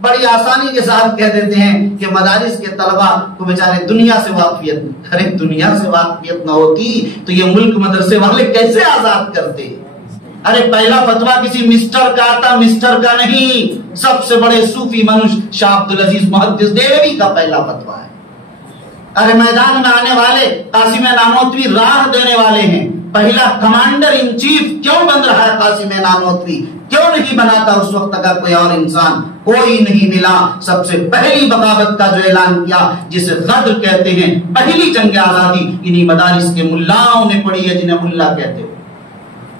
بڑی آسانی کے ساتھ کہہ دیتے ہیں کہ مدارس کے طلبہ کو بیچارے دنیا سے واقفیت، ارے دنیا سے واقفیت نہ ہوتی تو یہ ملک مدرسے والے کیسے آزاد کرتے؟ ارے پہلا فتویٰ کسی مسٹر کا آتا، مسٹر کا نہیں، سب سے بڑے صوفی منش شاہ عبدالعزیز محدث دہلوی کا پہلا فتویٰ ہے۔ ارے میدان میں آنے والے قاسم نانوتوی راہ دینے والے ہیں، پہلا کمانڈر ان چیف کیوں بن رہا ہے قاسم نانوتوی؟ کیوں نہیں بناتا اس وقت اگر کوئی اور انسان؟ کوئی نہیں ملا۔ سب سے پہلی بغاوت کا جو اعلان کیا، جسے غدر کہتے ہیں، پہلی جنگ آزادی انہی مدارس کے ملاؤں نے پڑھی ہے جنہیں ملا کہتے ہو۔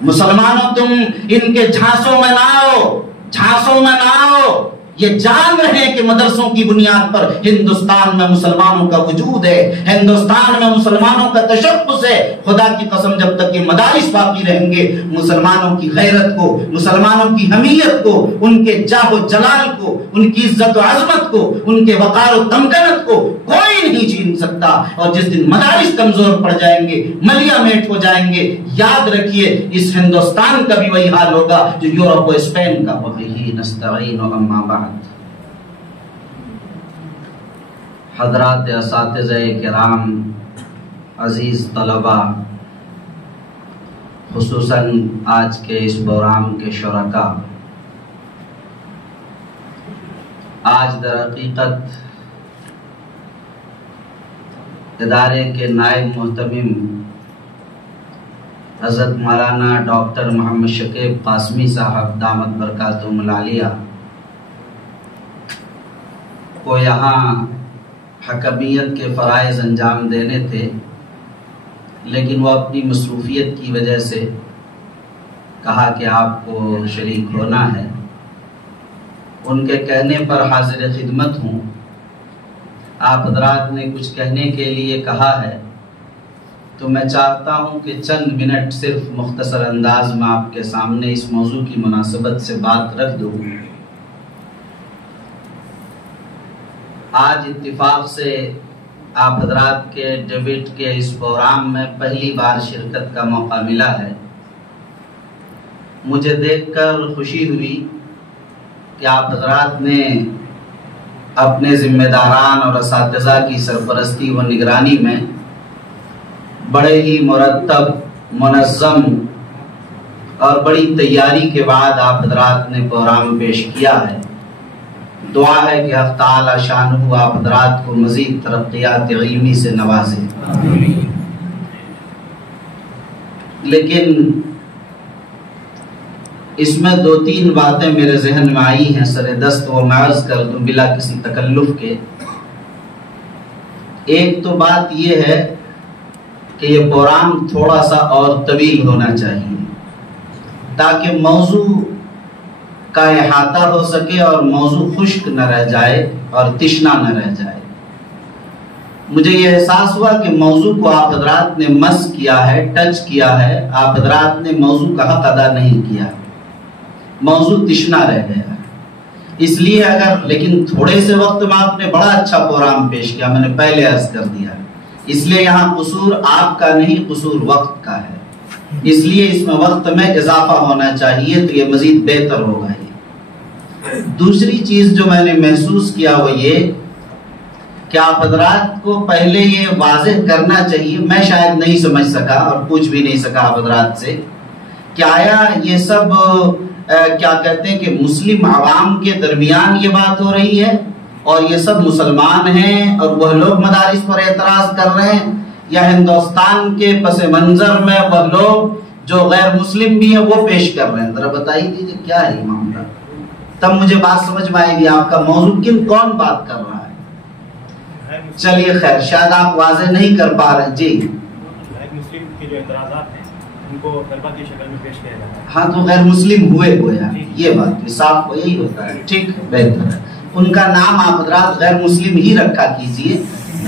مسلمانوں تم ان کے جھانسوں میں نہ آؤ، جھانسوں میں نہ آؤ۔ یہ جان رہے ہیں کہ مدرسوں کی بنیاد پر ہندوستان میں مسلمانوں کا وجود ہے، ہندوستان میں مسلمانوں کا تشخص ہے۔ خدا کی قسم جب تک یہ مدارس باقی رہیں گے، مسلمانوں کی غیرت کو، مسلمانوں کی حمیت کو، ان کے جاہ و جلال کو، ان کی عزت و عظمت کو، ان کے وقار و تمکنت کو کوئی نہیں چھین سکتا۔ اور جس دن مدارس کمزور پڑ جائیں گے، ملیا میٹ ہو جائیں گے، یاد رکھیے اس ہندوستان کا بھی وہی حال ہوگا جو یورپ و اسپین کا۔ وَبِهِ نَسْتَعِينُ أَمَّا بَعْدُ۔ حضرات اساتذہ کرام، عزیز طلبہ، خصوصاً آج کے اس پروگرام کے شرکاء، آج در حقیقت ادارے کے نائب محتمم حضرت مولانا ڈاکٹر محمد شکیب قاسمی صاحب دامت برکاتہم العالیہ کو یہاں حکمیت کے فرائض انجام دینے تھے، لیکن وہ اپنی مصروفیت کی وجہ سے کہا کہ آپ کو شریک ہونا ہے۔ ان کے کہنے پر حاضر خدمت ہوں۔ آپ حضرات نے کچھ کہنے کے لیے کہا ہے تو میں چاہتا ہوں کہ چند منٹ صرف مختصر انداز میں آپ کے سامنے اس موضوع کی مناسبت سے بات رکھ دوں۔ آج اتفاق سے آپ حضرات کے ڈیبٹ کے اس پروگرام میں پہلی بار شرکت کا موقع ملا ہے۔ مجھے دیکھ کر خوشی ہوئی کہ آپ حضرات نے اپنے ذمہ داران اور اساتذہ کی سرپرستی و نگرانی میں بڑے ہی مرتب، منظم اور بڑی تیاری کے بعد آپ حضرات نے پروگرام پیش کیا ہے۔ دعا ہے کہ حق تعالی شانہ آپ حضرات کو مزید ترقیات علمی سے نوازے۔ لیکن اس میں دو تین باتیں میرے ذہن میں آئی ہیں سر دست، وہ میں عرض کر دوں بلا کسی تکلف کے۔ ایک تو بات یہ ہے کہ یہ پروگرام تھوڑا سا اور طویل ہونا چاہیے تاکہ موضوع کا احاطہ ہو سکے اور موضوع خشک نہ رہ جائے اور تشنا نہ رہ جائے۔ مجھے یہ احساس ہوا کہ موضوع کو آپ حضرات نے مس کیا ہے، ٹچ کیا ہے، آپ حضرات نے موضوع کا حق ادا نہیں کیا، موضوع تشنا رہ گیا۔ اس لیے لیکن تھوڑے سے وقت میں آپ نے بڑا اچھا پروگرام پیش کیا، میں نے پہلے عرض کر دیا۔ اس لیے یہاں قصور آپ کا نہیں، قصور وقت کا ہے، اس لیے اس میں وقت میں اضافہ ہونا چاہیے تو یہ مزید بہتر ہوگا۔ دوسری چیز جو میں نے محسوس کیا وہ یہ کہ آپ حضرات کو پہلے یہ واضح کرنا چاہیے، میں شاید نہیں سمجھ سکا اور پوچھ بھی نہیں سکا آپ حضرات سے کہ آیا یہ سب کیا کہتے ہیں کہ مسلم عوام کے درمیان یہ بات ہو رہی ہے اور یہ سب مسلمان ہیں اور وہ لوگ مدارس پر اعتراض کر رہے ہیں، یا ہندوستان کے پس منظر میں وہ لوگ جو غیر مسلم بھی ہیں وہ پیش کر رہے ہیں؟ ذرا بتائی دیجیے کیا ہے یہ معاملہ، تب مجھے بات سمجھ میں آئے گی آپ کا موضوع کون بات کر رہا ہے۔ چلیے خیر، شاید آپ واضح نہیں کر پا رہے۔ جی غیر مسلم کے جو اعتراضات ہیں ان کو طلبہ کی شکل میں پیش کیا جاتا ہے۔ ہاں تو غیر مسلم ہوئے گویا، یہ بات صاف کو یہی ہوتا ہے، ٹھیک بہتر ہے۔ ان کا نام آپ حضرات غیر مسلم ہی رکھا کیجئے،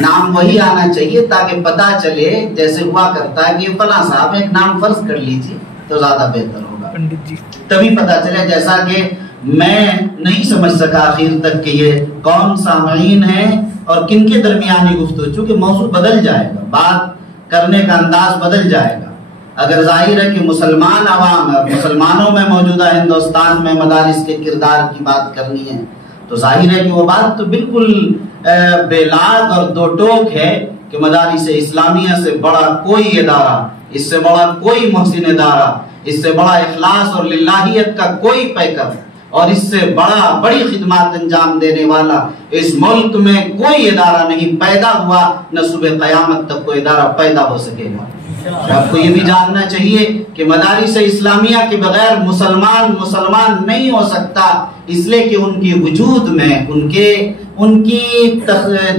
نام وہی آنا چاہیے تاکہ پتہ چلے جیسے ہوا کرتا ہے کہ یہ فلاں صاحب، ایک نام فرض کر لیجئے تو زیادہ بہتر ہوگا، تبھی پتہ چلے۔ جیسا کہ میں نہیں سمجھ سکا آخر تک کہ یہ کون سامعین ہیں اور کن کے درمیانی گفتگو، چونکہ موضوع بدل جائے گا، بات کرنے کا انداز بدل جائے گا۔ اگر ظاہر ہے کہ مسلمان عوام اور مسلمانوں میں موجودہ ہندوستان میں مدارس کے کردار کی بات کرنی ہے تو ظاہر ہے کہ وہ بات تو بالکل بے لاگ اور دو ٹوک ہے کہ مدارس اسلامیہ سے بڑا کوئی ادارہ، اس سے بڑا کوئی محسن ادارہ، اس سے بڑا اخلاص اور للہیت کا کوئی پیکر اور اس سے بڑی خدمات انجام دینے والا اس ملک میں کوئی ادارہ نہیں پیدا ہوا، نہ صبح قیامت تک کوئی ادارہ پیدا ہو سکے گا۔ آپ کو یہ بھی جاننا چاہیے کہ مدارس اسلامیہ کے بغیر مسلمان نہیں ہو سکتا، اس لیے کہ ان کی وجود میں ان کی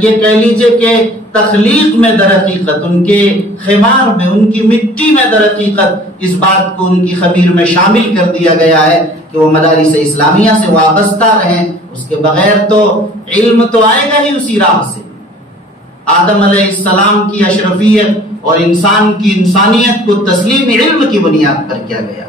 یہ کہہ لیجئے کہ تخلیق میں در حقیقت، ان کے خمار میں، ان کی مٹی میں در حقیقت اس بات کو ان کی خمیر میں شامل کر دیا گیا ہے کہ وہ مدارس اسلامیہ سے وابستہ رہیں۔ اس کے بغیر تو علم تو آئے گا ہی اسی راہ سے۔ آدم علیہ السلام کی اشرفیت اور انسان کی انسانیت کو تسلیم علم کی بنیاد پر کیا گیا،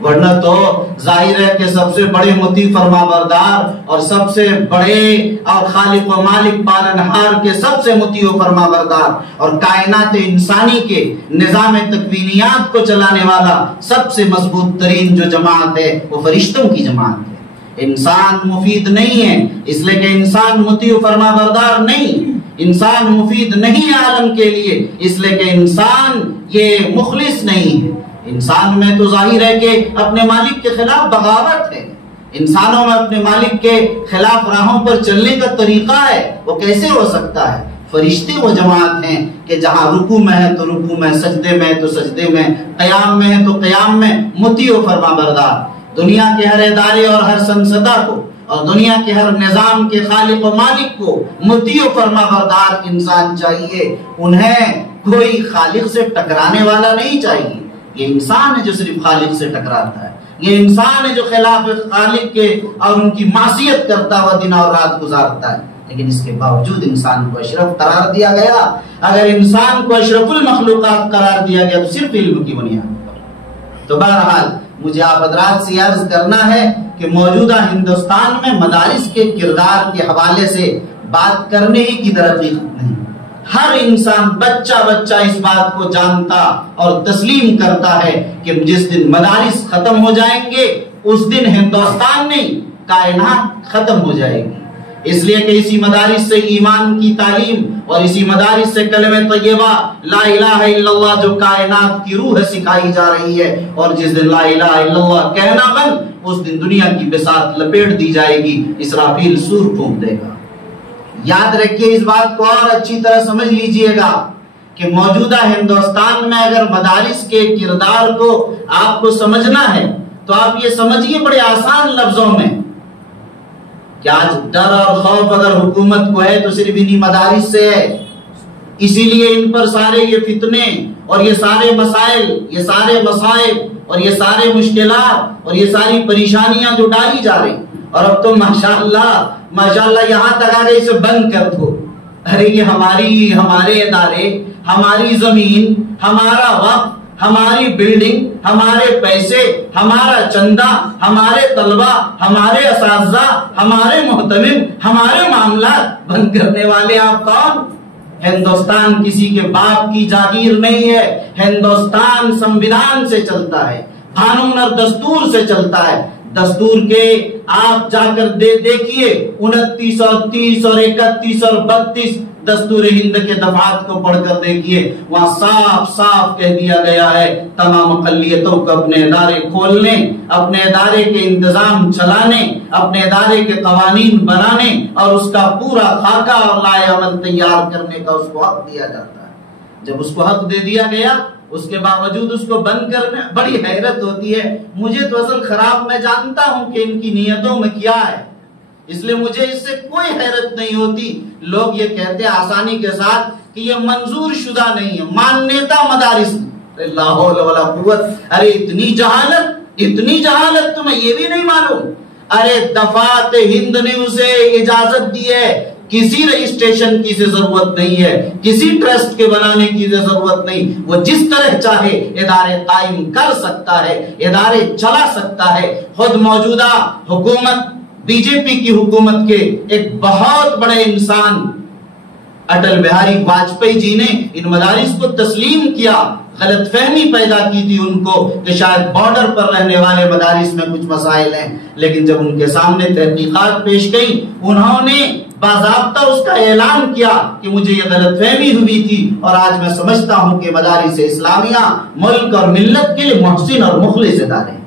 ورنہ تو ظاہر ہے کہ سب سے بڑے مطیع فرما بردار اور سب سے بڑے اور خالق و مالک پالنہار کے سب سے مطیع و فرما بردار اور کائنات انسانی کے نظام تکوینیات کو چلانے والا سب سے مضبوط ترین جو جماعت ہے وہ فرشتوں کی جماعت ہے۔ انسان مفید نہیں ہے اس لیے کہ انسان مطیع و فرما بردار نہیں، انسان مفید نہیں عالم کے لیے اس لیے کہ انسان یہ مخلص نہیں ہے۔ انسان میں تو ظاہر ہے کہ اپنے مالک کے خلاف بغاوت ہے، انسانوں میں اپنے مالک کے خلاف راہوں پر چلنے کا طریقہ ہے، وہ کیسے ہو سکتا ہے؟ فرشتے وہ جماعت ہیں کہ جہاں رکوع میں ہے تو رکوع میں، سجدے میں ہے تو سجدے میں، قیام میں ہے تو قیام میں مطیع و فرما بردار۔ دنیا کے ہر ادارے اور ہر سنسدہ کو اور دنیا کے ہر نظام کے خالق و مالک کو مطیع و فرما بردار انسان چاہیے، انہیں کوئی خالق سے ٹکرانے والا نہیں چاہیے۔ یہ انسان ہے جو صرف خالق سے ٹکراتا ہے، یہ انسان ہے جو خلاف خالق کے اور ان کی معصیت کرتا ہوا دن اور رات گزارتا ہے، لیکن اس کے باوجود انسان کو اشرف قرار دیا گیا۔ اگر انسان کو اشرف المخلوقات قرار دیا گیا تو صرف علم کی بنیاد پر۔ تو بہرحال مجھے آپ حضرات سے عرض کرنا ہے کہ موجودہ ہندوستان میں مدارس کے کردار کے حوالے سے بات کرنے ہی کی درحقیقت نہیں۔ ہر انسان بچہ اس بات کو جانتا اور تسلیم کرتا ہے کہ جس دن مدارس ختم ہو جائیں گے اس دن ہندوستان نہیں کائنات ختم ہو جائے گی، اس لیے کہ اسی مدارس سے ایمان کی تعلیم اور اسی مدارس سے کلمہ طیبہ لا الہ الا اللہ جو کائنات کی روح سکھائی جا رہی ہے، اور جس دن لا الہ الا اللہ کہنا بند اس دن دنیا کی بساط لپیٹ دی جائے گی، اسرافیل سور پھونک دے گا۔ یاد رکھیے اس بات کو اور اچھی طرح سمجھ لیجئے گا کہ موجودہ ہندوستان میں اگر مدارس کے کردار کو آپ کو سمجھنا ہے تو آپ یہ سمجھیے بڑے آسان لفظوں میں کہ آج ڈر اور خوف اگر حکومت کو ہے تو صرف انہی مدارس سے ہے، اسی لیے ان پر سارے یہ فتنے اور یہ سارے مسائل، یہ سارے مصائب اور یہ سارے مشکلات اور یہ ساری پریشانیاں جو ڈالی جا رہی، اور اب تو ماشاءاللہ یہاں تک آ گئے اسے بند کر دو۔ ارے یہ ہمارے ادارے، ہماری زمین، ہمارا وقت، ہماری بلڈنگ، ہمارے پیسے، ہمارا چندہ، ہمارے طلبہ، ہمارے اساتذہ، ہمارے محتمم، ہمارے معاملات بند کرنے والے آپ کون؟ ہندوستان کسی کے باپ کی جاگیر نہیں ہے، ہندوستان سنویدھان سے چلتا ہے، قانون اور دستور سے چلتا ہے۔ دستور کے آپ جا کر دیکھیے 29 اور 30 اور 31 اور 32 دستور ہند کے دفعات کو پڑھ کر دیکھیے، وہاں صاف صاف کہہ دیا گیا ہے تمام اقلیتوں کو اپنے ادارے کھولنے، اپنے ادارے کے انتظام چلانے، اپنے ادارے کے قوانین بنانے اور اس کا پورا خاکہ اور لائحہ عمل تیار کرنے کا اس کو حق دیا جاتا ہے۔ جب اس کو حق دے دیا گیا اس کے باوجود اس کو بند کرنے بڑی حیرت ہوتی ہے۔ مجھے تو اصل خراب، میں جانتا ہوں کہ ان کی نیتوں میں کیا ہے، اس لیے مجھے اس سے کوئی حیرت نہیں ہوتی۔ لوگ یہ کہتے ہیں آسانی کے ساتھ کہ یہ منظور شدہ نہیں ہے، مانیتا مدارس، لا حول ولا قوت۔ ارے اتنی جہالت تمہیں یہ بھی نہیں معلوم؟ ارے دفعات ہند نے اسے اجازت دی ہے، کسی رجسٹریشن کی ضرورت نہیں ہے، کسی ٹرسٹ کے بنانے کی ضرورت نہیں، وہ جس طرح چاہے ادارے قائم کر سکتا ہے، ادارے چلا سکتا ہے۔ خود موجودہ حکومت بی جے پی کی حکومت کے ایک بہت بڑے انسان اٹل بہاری واجپئی جی نے ان مدارس کو تسلیم کیا، غلط فہمی پیدا کی تھی ان کو کہ شاید بارڈر پر رہنے والے مدارس میں کچھ مسائل ہیں، لیکن جب ان کے سامنے تحقیقات پیش گئی انہوں نے باضابطہ اس کا اعلان کیا کہ مجھے یہ غلط فہمی ہوئی تھی اور آج میں سمجھتا ہوں کہ مدارس اسلامیہ ملک اور ملت کے لیے محسن اور مخلص ادارے ہیں۔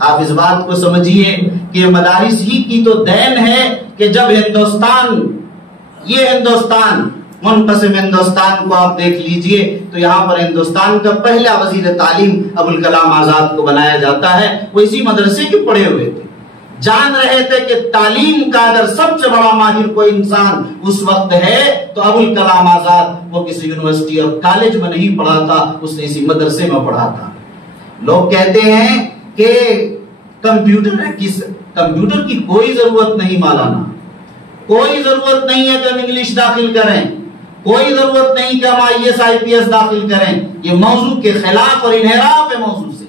آپ اس بات کو سمجھیے کہ مدارس ہی کی تو دین ہے کہ جب ہندوستان منقسم ہندوستان کو آپ دیکھ لیجئے تو یہاں پر ہندوستان کا پہلا وزیر تعلیم ابوالکلام آزاد کو بنایا جاتا ہے، وہ اسی مدرسے کے پڑھے ہوئے تھے، جان رہے تھے کہ تعلیم کا اگر سب سے بڑا ماہر کوئی انسان اس وقت ہے تو ابوالکلام آزاد، وہ کسی یونیورسٹی اور کالج میں نہیں پڑھا تھا، اس نے اسی مدرسے میں پڑھا تھا۔ لوگ کہتے ہیں کہ کمپیوٹر کی کوئی ضرورت نہیں مولانا، کوئی ضرورت نہیں ہے کہ ہم انگلش داخل کریں، کوئی ضرورت نہیں کہ ہم IAS IPS داخل کریں، یہ موضوع کے خلاف اور انحراف ہے موضوع سے۔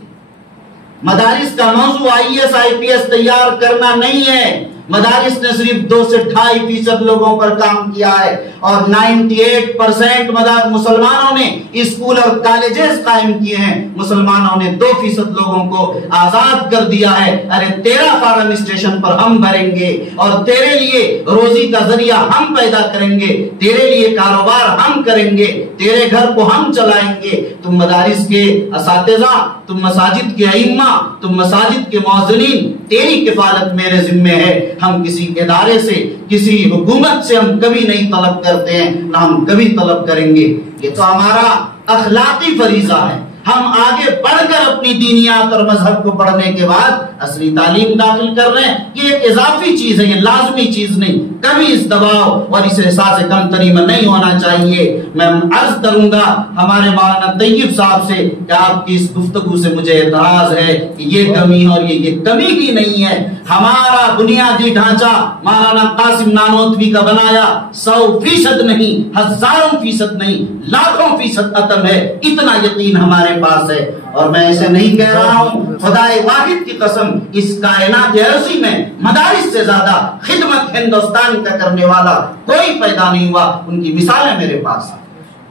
مدارس کا موضوع IAS IPS تیار کرنا نہیں ہے، مدارس نے صرف 2 سے 2.5% لوگوں پر کام کیا ہے اور 98% مسلمانوں نے اسکول اور کالجز قائم کیے ہیں، مسلمانوں نے 2% لوگوں کو آزاد کر دیا ہے۔ ارے تیرا فارم اسٹیشن پر ہم بھریں گے اور تیرے لیے روزی کا ذریعہ ہم پیدا کریں گے، تیرے لیے کاروبار ہم کریں گے، تیرے گھر کو ہم چلائیں گے۔ تم مدارس کے اساتذہ، تم مساجد کے ائمہ، تم مساجد کے مؤذنین، تیری کفالت میرے ذمہ ہے۔ ہم کسی ادارے سے، کسی حکومت سے ہم کبھی نہیں طلب کرتے ہیں، نہ ہم کبھی طلب کریں گے۔ یہ تو ہمارا اخلاقی فریضہ ہے۔ ہم آگے بڑھ کر اپنی دینیات اور مذہب کو پڑھنے کے بعد اصلی تعلیم داخل کر رہے ہیں، یہ ایک اضافی چیز ہے، یہ لازمی چیز نہیں۔ کبھی اس دباؤ اور اس احساس کمتری میں نہیں ہونا چاہیے۔ میں عرض کروں گا ہمارے مولانا طیب صاحب سے کہ آپ کی اس گفتگو سے مجھے اعتراض ہے کہ یہ کمی اور یہ کمی ہی نہیں ہے۔ ہمارا بنیادی ڈھانچہ مولانا قاسم نانوتوی کا بنایا 100% نہیں، 1000% نہیں، لاکھوں فیصد عتم ہے، اتنا یقین ہمارے پاس ہے۔ اور میں ایسے نہیں کہہ رہا ہوں، خدائے واحد کی قسم، اس کائنات عرضی میں مدارس سے زیادہ خدمت ہندوستان کا کرنے والا کوئی پیدا نہیں ہوا۔ ان کی مثالیں میرے پاس ہیں۔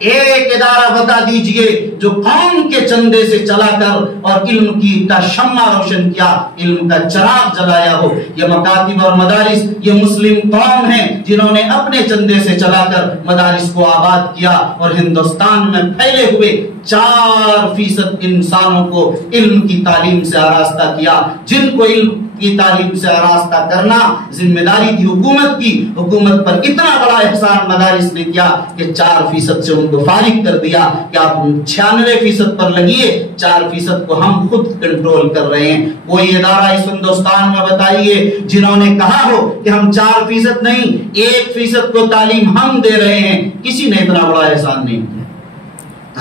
ایک ادارہ بتا دیجئے جو قوم کے چندے سے چلا کر اور علم کی کا شمع روشن کیا، علم کا چراغ جلایا ہو۔ یہ مکاتب اور مدارس یہ مسلم قوم ہیں جنہوں نے اپنے چندے سے چلا کر مدارس کو آباد کیا اور ہندوستان میں پھیلے ہوئے 4% انسانوں کو علم کی تعلیم سے آراستہ کیا۔ جن کو علم کی تعلیم سے آراستہ کرنا ذمہ داری تھی حکومت کی، حکومت پر اتنا بڑا احسان مدارس نے کیا کہ 4% سے ان کو فارغ کر دیا کہ آپ 96% پر لگیے، 4% کو ہم خود کنٹرول کر رہے ہیں۔ کوئی ادارہ اس ہندوستان میں بتائیے جنہوں نے کہا ہو کہ ہم 4% نہیں 1% کو تعلیم ہم دے رہے ہیں، کسی نے اتنا بڑا احسان نہیں کیا۔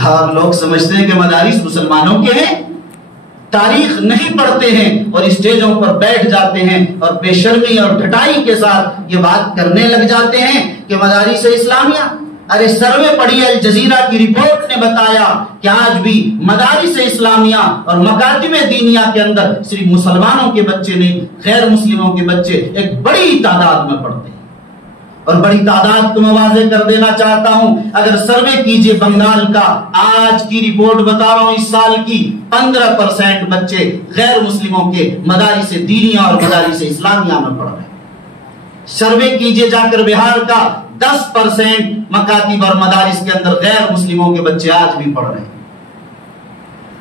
اور لوگ سمجھتے ہیں کہ مدارس مسلمانوں کے ہیں، تاریخ نہیں پڑھتے ہیں اور اسٹیجوں پر بیٹھ جاتے ہیں اور بے شرمی اور ڈھٹائی کے ساتھ یہ بات کرنے لگ جاتے ہیں کہ مدارس اسلامیہ۔ ارے سروے پڑھی الجزیرہ کی رپورٹ نے بتایا کہ آج بھی مدارس اسلامیہ اور مکاتب دینیہ کے اندر صرف مسلمانوں کے بچے نہیں، غیر مسلموں کے بچے ایک بڑی تعداد میں پڑھتے ہیں۔ اور بڑی تعداد کو میں واضح کر دینا چاہتا ہوں، اگر سروے کیجئے بنگال کا، آج کی رپورٹ بتا رہا ہوں اس سال کی، 15% بچے غیر مسلموں کے مدارس دینیہ اور مدارس اسلامیہ میں پڑھ رہے ہیں۔ سروے کیجئے جا کر بہار کا، 10% مکاتب اور مدارس کے اندر غیر مسلموں کے بچے آج بھی پڑھ رہے ہیں۔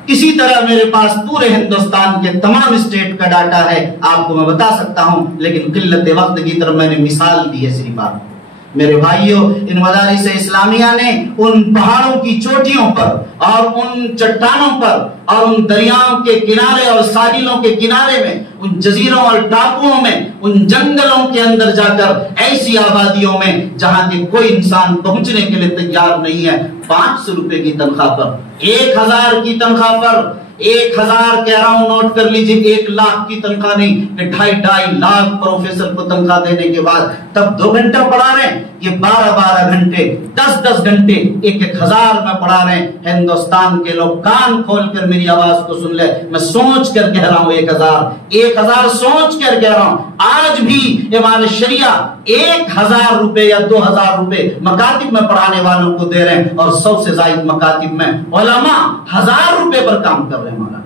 اسی طرح میرے پاس پورے ہندوستان کے تمام اسٹیٹ کا ڈاٹا ہے، آپ کو میں بتا سکتا ہوں، لیکن قلت وقت کی طرف میں نے مثال دی ہے صرف آپ کو۔ میرے بھائیوں، ان مدارس اسلامیہ نے ان پہاڑوں کی چوٹیوں پر اور ان چٹانوں پر اور ان دریاؤں کے کنارے اور ساحلوں کے کنارے میں، ان جزیروں اور ٹاپوؤں میں، ان جنگلوں کے اندر جا کر ایسی آبادیوں میں جہاں کے کوئی انسان پہنچنے کے لیے تیار نہیں ہے، 500 روپے کی تنخواہ پر، 1000 کی تنخواہ پر، 1000 کہہ رہا ہوں نوٹ کر لیجئے، 1 لاکھ کی تنخواہ نہیں، 2.5 لاکھ پروفیسر کو تنخواہ دینے کے بعد تب 2 گھنٹہ پڑھا رہے ہیں، یہ 12 گھنٹے 10 گھنٹے 1000 میں پڑھا رہے ہیں۔ ہندوستان کے لوگ کان کھول کر میری آواز کو سن لے، میں سوچ کر کہہ رہا ہوں 1000 سوچ کر کہہ رہا ہوں، آج بھی امارت شریعہ 1000 روپے یا 2000 روپے مکاتب میں پڑھانے والوں کو دے رہے ہیں، اور 100 سے زائد مکاتب میں علماء 1000 روپے پر کام کر رہے ہیں۔ مولانا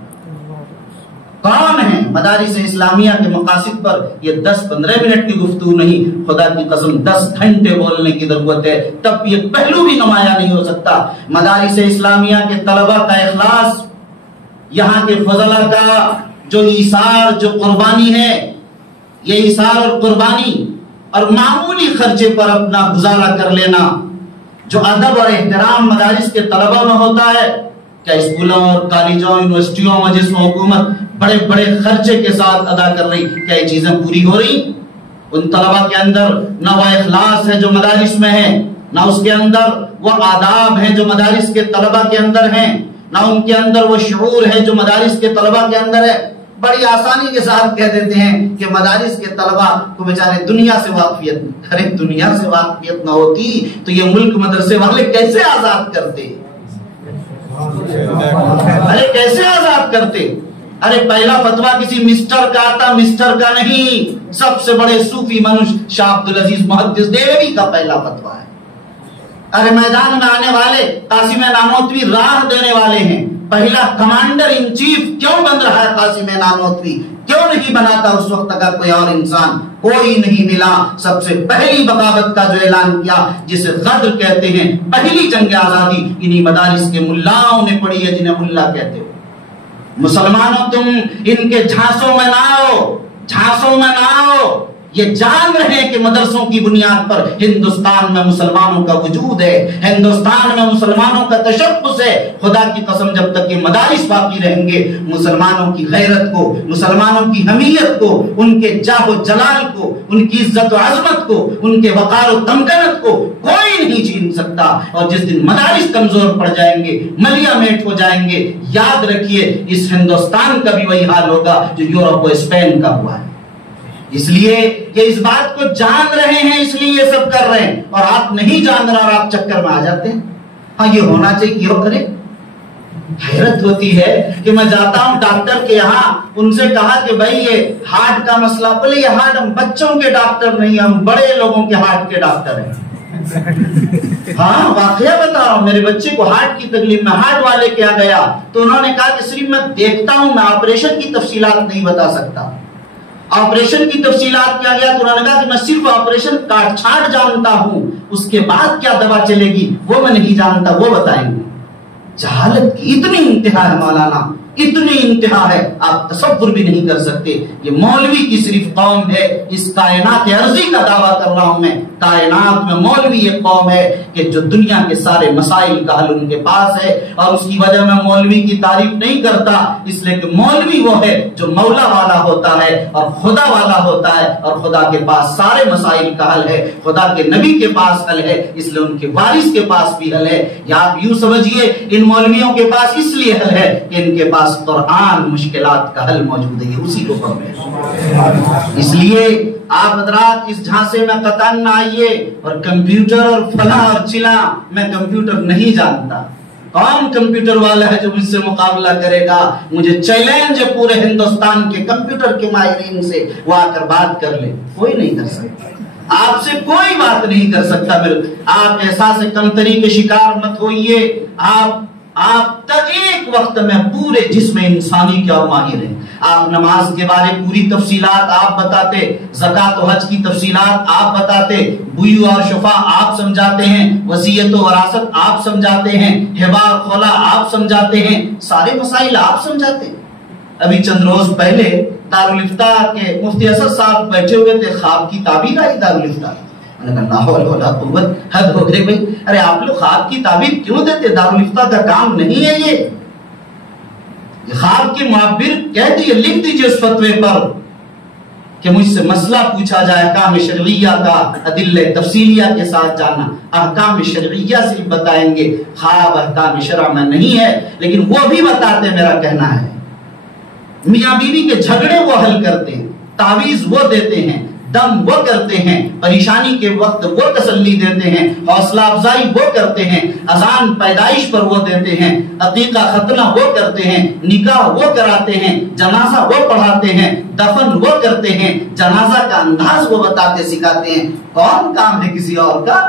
کون ہیں؟ مدارس اسلامیہ کے مقاصد پر یہ 10-15 منٹ کی گفتگو نہیں، خدا کی قسم 10 گھنٹے بولنے کی ضرورت ہے، تب یہ پہلو بھی نمایاں نہیں ہو سکتا۔ مدارس اسلامیہ کے طلبہ کا اخلاص، یہاں کے فضلہ کا جو ایثار، جو قربانی ہے، یہ ایثار اور قربانی اور معمولی خرچے پر اپنا گزارا کر لینا، جو ادب اور احترام مدارس کے طلبہ میں ہوتا ہے، کیا اسکولوں اور کالجوں یونیورسٹیوں میں جس میں حکومت بڑے بڑے خرچے کے ساتھ ادا کر رہی، کیا یہ چیزیں پوری ہو رہی؟ ان طلبہ کے اندر نہ وہ اخلاص ہے جو مدارس میں ہے، نہ اس کے اندر وہ آداب ہیں جو مدارس کے طلبہ کے اندر ہیں، نہ ان کے اندر وہ شعور ہے جو مدارس کے طلبہ کے اندر ہے۔ بڑی آسانی کے ساتھ کہہ دیتے ہیں کہ مدارس کے طلبہ کو بیچارے دنیا سے واقفیت، ارے دنیا سے واقفیت نہ ہوتی تو یہ ملک مدرسے والے کیسے آزاد کرتے؟ ارے کیسے آزاد کرتے؟ ارے پہلا فتویٰ کسی مسٹر کا آتا، مسٹر کا نہیں، سب سے بڑے صوفی منش شاہ عبدالعزیز محدث دہلوی کا پہلا فتویٰ ہے۔ ارے میدان میں آنے والے قاسم نانوتوی راہ دینے والے ہیں، پہلا کمانڈر ان چیف کیوں بن رہا ہے قاسم نانوتوی؟ کیوں نہیں بناتا اس وقت کا کوئی اور انسان؟ کوئی نہیں ملا۔ سب سے پہلی بغاوت کا جو اعلان کیا، جسے غدر کہتے ہیں، پہلی جنگ آزادی انہی مدارس کے ملاؤں نے پڑھی ہے جنہیں ملا کہتے ہو۔ مسلمانوں تم ان کے جھانسوں میں نہ آؤ، جھانسوں میں نہ آؤ۔ یہ جان رہے ہیں کہ مدرسوں کی بنیاد پر ہندوستان میں مسلمانوں کا وجود ہے، ہندوستان میں مسلمانوں کا تشخص ہے۔ خدا کی قسم جب تک یہ مدارس باقی رہیں گے، مسلمانوں کی غیرت کو، مسلمانوں کی حمیت کو، ان کے جاہ و جلال کو، ان کی عزت و عظمت کو، ان کے وقار و تمکنت کو کوئی نہیں چھین سکتا۔ اور جس دن مدارس کمزور پڑ جائیں گے، ملیا میٹ ہو جائیں گے، یاد رکھیے اس ہندوستان کا بھی وہی حال ہوگا جو یورپ و اسپین کا ہوا ہے۔ اس لیے یہ اس بات کو جان رہے ہیں، اس لیے یہ سب کر رہے ہیں، اور آپ نہیں جان رہے اور آپ چکر میں آ جاتے ہیں۔ ہاں یہ ہونا چاہیے، کیوں کرے؟ حیرت ہوتی ہے کہ میں جاتا ہوں ڈاکٹر کے یہاں، ان سے کہا کہ بھائی یہ ہارٹ کا مسئلہ، بولے یہ ہارٹ ہم بچوں کے ڈاکٹر نہیں، ہم بڑے لوگوں کے ہارٹ کے ڈاکٹر ہیں۔ ہاں واقعہ بتا رہا ہوں، میرے بچے کو ہارٹ کی تکلیف، میں ہارٹ والے کے یہاں گیا تو انہوں نے کہا کہ صرف میں دیکھتا ہوں، میں آپریشن کی تفصیلات نہیں بتا سکتا۔ آپریشن کی تفصیلات کیا گیا تو انہوں نے کہا کہ میں صرف آپریشن کاٹ چھانٹ جانتا ہوں، اس کے بعد کیا دوا چلے گی وہ میں نہیں جانتا، وہ بتائیں گے۔ جہالت کی اتنی انتہا ہے مولانا، اتنی انتہا ہے آپ تصور بھی نہیں کر سکتے۔ یہ مولوی کی صرف قوم ہے، اس کائنات عرضی کا دعویٰ کر رہا ہوں میں، کائنات میں مولوی یہ قوم ہے کہ جو دنیا کے سارے مسائل کا حل ان کے پاس ہے، اور اس کی وجہ میں مولوی کی تعریف نہیں کرتا، اس لیے کہ مولوی وہ ہے جو مولا والا ہوتا ہے اور خدا والا ہوتا ہے، اور خدا کے پاس سارے مسائل کا حل ہے، خدا کے نبی کے پاس حل ہے، اس لیے ان کے وارث کے پاس بھی حل ہے۔ یا آپ یوں سمجھیے ان مولویوں کے پاس اس لیے حل ہے کہ ان کے پاس قرآن مشکلات کا حل موجود ہے، اسی کو پڑھیں۔ اس لیے آپ حضرات اس جھانسے میں قطعاً نہ آئیے، اور کمپیوٹر اور فلاں اور چلاں، میں کمپیوٹر نہیں جانتا، کون کمپیوٹر والا ہے جو مجھ سے مقابلہ کرے گا؟ مجھے چیلنج ہے پورے ہندوستان کے کمپیوٹر کے ماہرین سے، وہ آ کر بات کر لے، کوئی نہیں کر سکتا، آپ سے کوئی بات نہیں کر سکتا۔ آپ احساس کمتری کے شکار مت ہوئیے، آپ تک ایک وقت میں پورے جسم انسانی کیا ماہر ہیں۔ آپ نماز کے بارے پوری تفصیلات آپ بتاتے، زکات و حج کی تفصیلات آپ بتاتے، بیوہ اور شفا آپ سمجھاتے ہیں، وصیت و وراثت آپ سمجھاتے ہیں، ہبہ اور خلا آپ سمجھاتے ہیں، سارے مسائل آپ سمجھاتے ہیں۔ ابھی چند روز پہلے دارالفتاء کے مفتی اسد صاحب بیٹھے ہوئے تھے، خواب کی تعبیر آئی دارالفتاء، حد ہو گئی بھائی، ارے آپ لوگ خواب کی تعبیر کیوں دیتے؟ دارالفتاء کا کام نہیں ہے یہ خواب کی معبر کہہ دیے، لکھ دیجئے اس فتوے پر کہ مجھ سے مسئلہ پوچھا جائے، احکام شرعیہ کا ادلہ تفصیلیہ کے ساتھ جانا، احکام شرعیہ صرف بتائیں گے، خواب احکام شرع میں نہیں ہے، لیکن وہ بھی بتاتے، میرا کہنا ہے میاں بیوی کے جھگڑے وہ حل کرتے ہیں، تعویذ وہ دیتے ہیں، دم وہ کرتے ہیں، پریشانی کے وقت وہ تسلی دیتے ہیں، حوصلہ افزائی وہ کرتے ہیں، اذان پیدائش پر وہ دیتے ہیں، عقیقہ ختنہ وہ کرتے ہیں، نکاح وہ کراتے ہیں، جنازہ وہ پڑھاتے ہیں، دفن وہ کرتے ہیں، جنازہ کا انداز وہ بتاتے سکھاتے ہیں۔ کون کام ہے کسی اور کا؟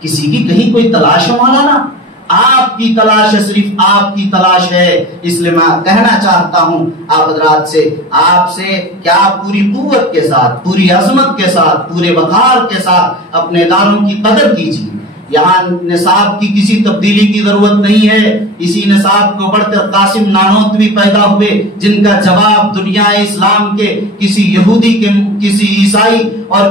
کسی کی کہیں کوئی تلاش ہے مولانا؟ آپ کی تلاش ہے، صرف آپ کی تلاش ہے۔ اس لیے میں کہنا چاہتا ہوں آپ حضرات سے، آپ سے کیا پوری قوت کے ساتھ، پوری عظمت کے ساتھ، پورے وقار کے ساتھ اپنے اداروں کی قدر کیجیے۔ یہاں نصاب کی کسی تبدیلی کی ضرورت نہیں ہے۔ اسی نصاب کو بڑھ کر قاسم نانوتوی پیدا ہوئے، جن کا جواب دنیا اسلام کے کسی یہودی کے، کسی عیسائی اور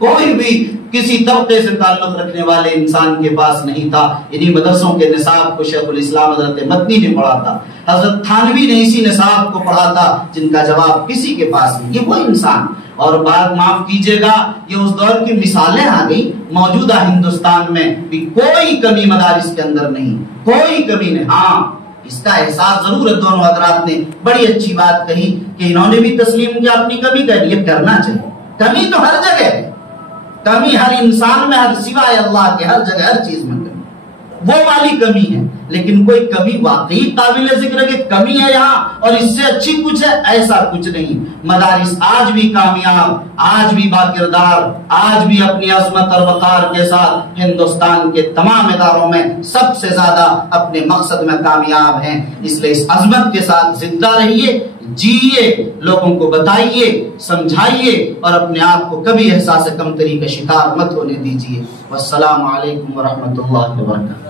کوئی بھی کسی طبقے سے تعلق رکھنے والے انسان کے پاس نہیں تھا۔ انہی مدرسوں کے نصاب کو شیخ الاسلام حضرت مدنی نے پڑھا تھا، حضرت تھانوی نے اسی نصاب کو پڑھا تھا، جن کا جواب کسی کے پاس نہیں۔ یہ وہ انسان، اور بات معاف کیجئے گا، یہ اس دور کی مثالیں آ گئی۔ موجودہ ہندوستان میں بھی کوئی کمی مدارس کے اندر نہیں، کوئی کمی نہیں۔ ہاں، اس کا احساس ضرور ہے۔ دونوں حضرات نے بڑی اچھی بات کہی کہ انہوں نے بھی تسلیم کیا اپنی کمی کا، یہ کرنا چاہیے۔ کمی تو ہر جگہ ہے، کمی ہر انسان میں، ہر سوائے اللہ کے، ہر جگہ ہر چیز میں کمی، وہ والی کمی ہے۔ لیکن کوئی کمی واقعی قابل ذکر ہے کہ کمی ہے یہاں اور اس سے اچھی کچھ ہے، ایسا کچھ نہیں۔ مدارس آج بھی کامیاب، آج بھی باکردار، آج بھی اپنی عظمت اور وقار کے ساتھ ہندوستان کے تمام اداروں میں سب سے زیادہ اپنے مقصد میں کامیاب ہیں۔ اس لیے اس عظمت کے ساتھ زندہ رہیے، جیئے، لوگوں کو بتائیے، سمجھائیے، اور اپنے آپ کو کبھی احساس کمتری کا شکار مت ہونے دیجیے۔ والسلام علیکم ورحمۃ اللہ وبرکاتہ۔